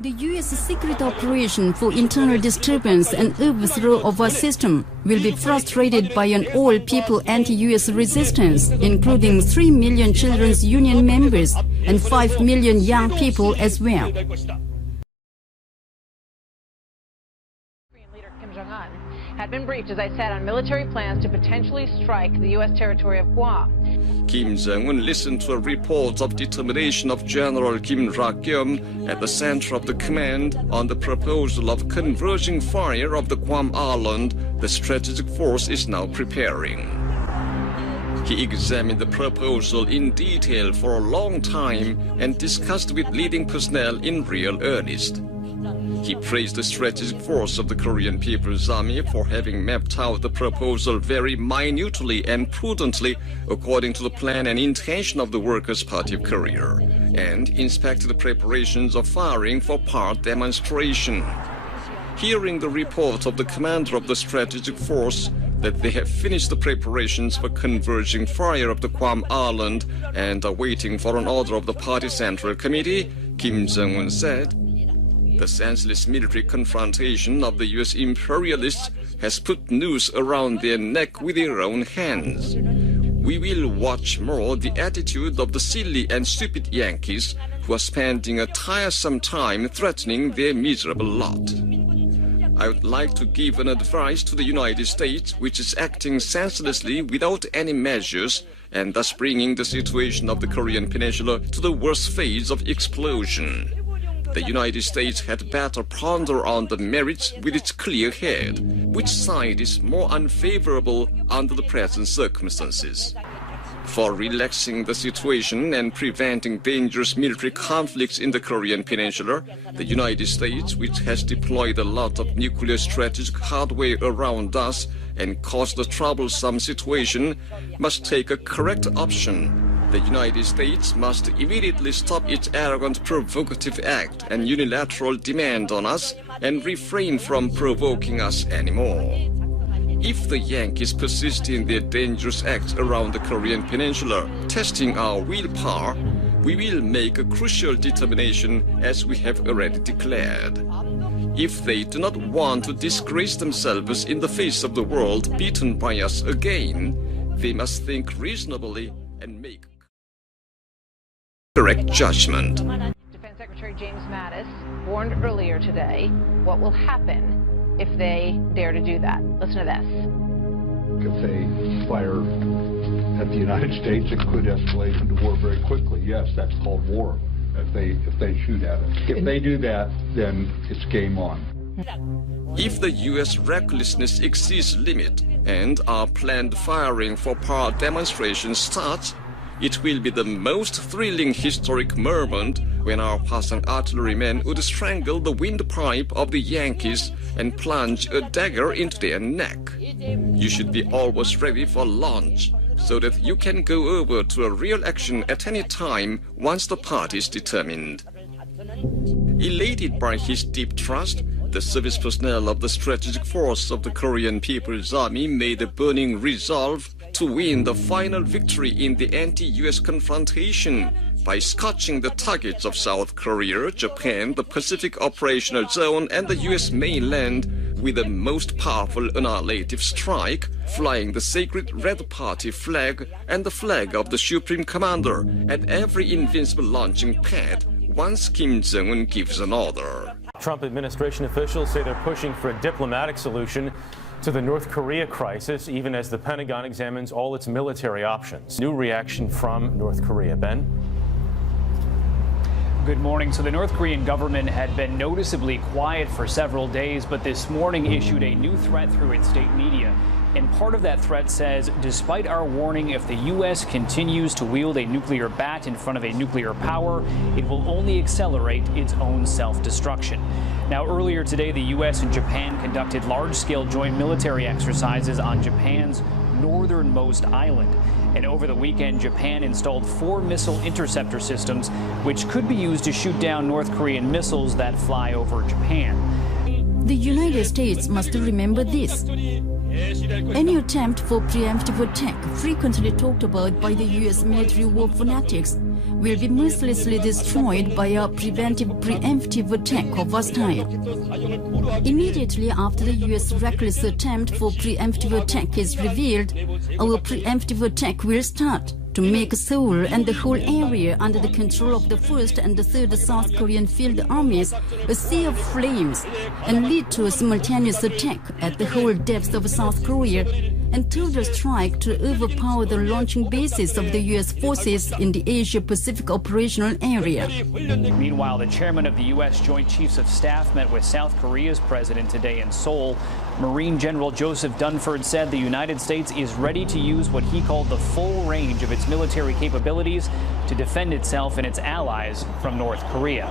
The U.S. secret operation for internal disturbance and overthrow of our system will be frustrated by an all-people anti-U.S. resistance, including 3 million children's union members and 5 million young people as well. Had been briefed, as I said, on military plans to potentially strike the U.S. territory of Guam. Kim Jong-un listened to a report of determination of General Kim Rak-yeom at the center of the command on the proposal of converging fire of the Guam Island the strategic force is now preparing. He examined the proposal in detail for a long time and discussed with leading personnel in real earnest. He praised the strategic force of the Korean People's Army for having mapped out the proposal very minutely and prudently according to the plan and intention of the Workers' Party of Korea, and inspected the preparations of firing for part demonstration. Hearing the report of the commander of the strategic force that they have finished the preparations for converging fire of the Guam Island and are waiting for an order of the party central committee, Kim Jong-un said, "The senseless military confrontation of the U.S. imperialists has put noose around their neck with their own hands. We will watch more the attitude of the silly and stupid Yankees who are spending a tiresome time threatening their miserable lot. I would like to give an advice to the United States, which is acting senselessly without any measures and thus bringing the situation of the Korean Peninsula to the worst phase of explosion. The United States had better ponder on the merits with its clear head. Which side is more unfavorable under the present circumstances? For relaxing the situation and preventing dangerous military conflicts in the Korean Peninsula, the United States, which has deployed a lot of nuclear strategic hardware around us and caused a troublesome situation, must take a correct option. The United States must immediately stop its arrogant provocative act and unilateral demand on us and refrain from provoking us anymore. If the Yankees persist in their dangerous acts around the Korean Peninsula, testing our willpower, we will make a crucial determination as we have already declared. If they do not want to disgrace themselves in the face of the world beaten by us again, they must think reasonably and make correct judgment." Defense Secretary James Mattis warned earlier today what will happen if they dare to do that. Listen to this. If they fire at the United States, it could escalate into war very quickly. Yes, that's called war. If they shoot at it. If they do that, then it's game on. If the U.S. recklessness exceeds limit and our planned firing for power demonstration starts, it will be the most thrilling historic moment when our passing artillerymen would strangle the windpipe of the Yankees and plunge a dagger into their neck. You should be always ready for launch so that you can go over to a real action at any time once the party is determined. Elated by his deep trust, the service personnel of the strategic force of the Korean People's Army made a burning resolve to win the final victory in the anti-U.S. confrontation by scorching the targets of South Korea, Japan, the Pacific Operational Zone, and the U.S. mainland with the most powerful annihilative strike, flying the sacred Red Party flag and the flag of the Supreme Commander at every invincible launching pad once Kim Jong-un gives an order. Trump administration officials say they're pushing for a diplomatic solution to the North Korea crisis, even as the Pentagon examines all its military options. New reaction from North Korea. Ben? Good morning. So the North Korean government had been noticeably quiet for several days, but this morning issued a new threat through its state media. And part of that threat says, despite our warning, if the U.S. continues to wield a nuclear bat in front of a nuclear power, it will only accelerate its own self-destruction. Now, earlier today, the U.S. and Japan conducted large-scale joint military exercises on Japan's northernmost island. And over the weekend, Japan installed 4 missile interceptor systems, which could be used to shoot down North Korean missiles that fly over Japan. The United States must remember this. Any attempt for preemptive attack, frequently talked about by the U.S. military war fanatics, will be mercilessly destroyed by a preemptive attack of our style. Immediately after the U.S. reckless attempt for preemptive attack is revealed, our preemptive attack will start to make Seoul and the whole area under the control of the 1st and the 3rd South Korean field armies a sea of flames and lead to a simultaneous attack at the whole depth of South Korea and total strike to overpower the launching bases of the U.S. forces in the Asia-Pacific operational area. Meanwhile, the chairman of the U.S. Joint Chiefs of Staff met with South Korea's president today in Seoul. Marine General Joseph Dunford said the United States is ready to use what he called the full range of its military capabilities to defend itself and its allies from North Korea.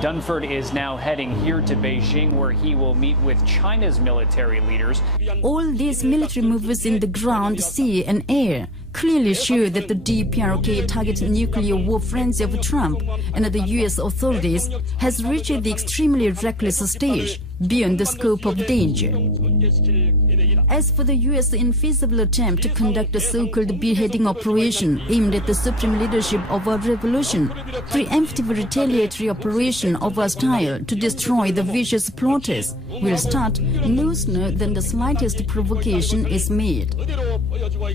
Dunford is now heading here to Beijing, where he will meet with China's military leaders. All these military moves in the ground, sea and air clearly show that the DPRK target nuclear war frenzy of Trump and the U.S. authorities has reached the extremely reckless stage beyond the scope of danger. As for the U.S. infeasible attempt to conduct a so-called beheading operation aimed at the supreme leadership of our revolution, preemptive retaliatory operation of our style to destroy the vicious plotters will start no sooner than the slightest provocation is made.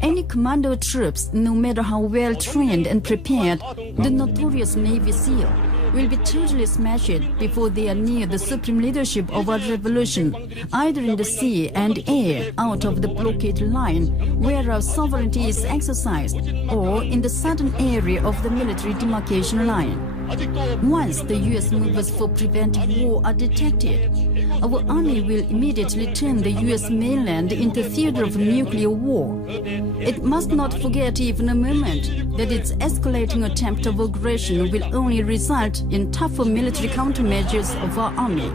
Any commando troops, no matter how well trained and prepared, the notorious Navy SEAL, will be totally smashed before they are near the supreme leadership of our revolution, either in the sea and air out of the blockade line where our sovereignty is exercised, or in the southern area of the military demarcation line. Once the U.S. moves for preventive war are detected, our army will immediately turn the U.S. mainland into theater of nuclear war. It must not forget even a moment that its escalating attempt of aggression will only result in tougher military countermeasures of our army.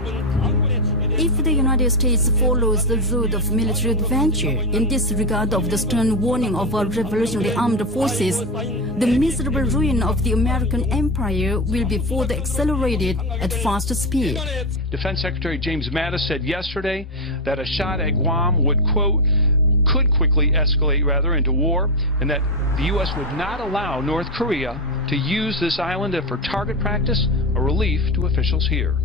If the United States follows the road of military adventure in disregard of the stern warning of our revolutionary armed forces, the miserable ruin of the American empire will be further accelerated at fast speed. Defense Secretary James Mattis said yesterday that a shot at Guam would, quote, could quickly escalate into war, and that the U.S. would not allow North Korea to use this island for target practice or relief to officials here.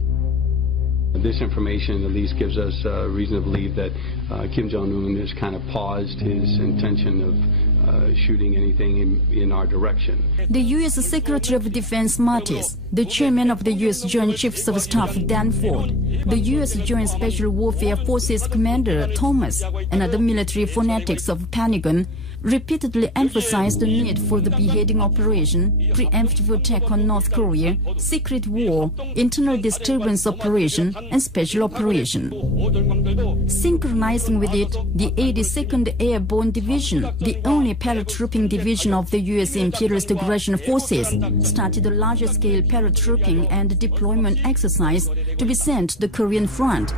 This information at least gives us reason to believe that Kim Jong-un has kind of paused his intention of shooting anything in our direction. The U.S. Secretary of Defense Mattis, the chairman of the U.S. Joint Chiefs of Staff Danford, the U.S. Joint Special Warfare Forces Commander Thomas, and other military fanatics of Pentagon repeatedly emphasized the need for the beheading operation, preemptive attack on North Korea, secret war, internal disturbance operation, and special operation. Synchronizing with it, the 82nd Airborne Division, the only paratrooping division of the U.S. imperialist aggression forces, started a larger-scale paratrooping and deployment exercise to be sent to the Korean front.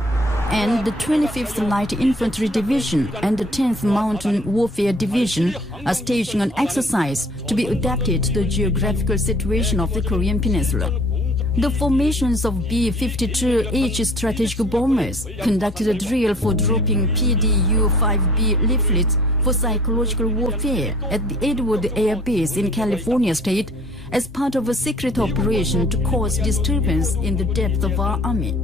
And the 25th Light Infantry Division and the 10th Mountain Warfare Division are staging an exercise to be adapted to the geographical situation of the Korean Peninsula. The formations of B-52H strategic bombers conducted a drill for dropping PDU-5B leaflets for psychological warfare at the Edward Air Base in California State as part of a secret operation to cause disturbance in the depth of our army.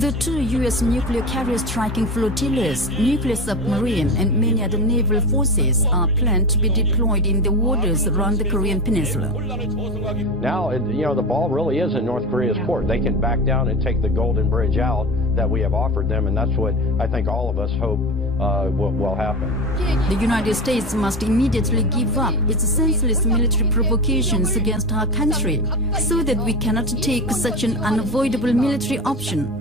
The 2 U.S. nuclear carrier striking flotillas, nuclear submarine, and many other naval forces are planned to be deployed in the waters around the Korean Peninsula. Now, the ball really is in North Korea's court. They can back down and take the Golden Bridge out that we have offered them, and that's what I think all of us hope will happen. The United States must immediately give up its senseless military provocations against our country so that we cannot take such an unavoidable military option.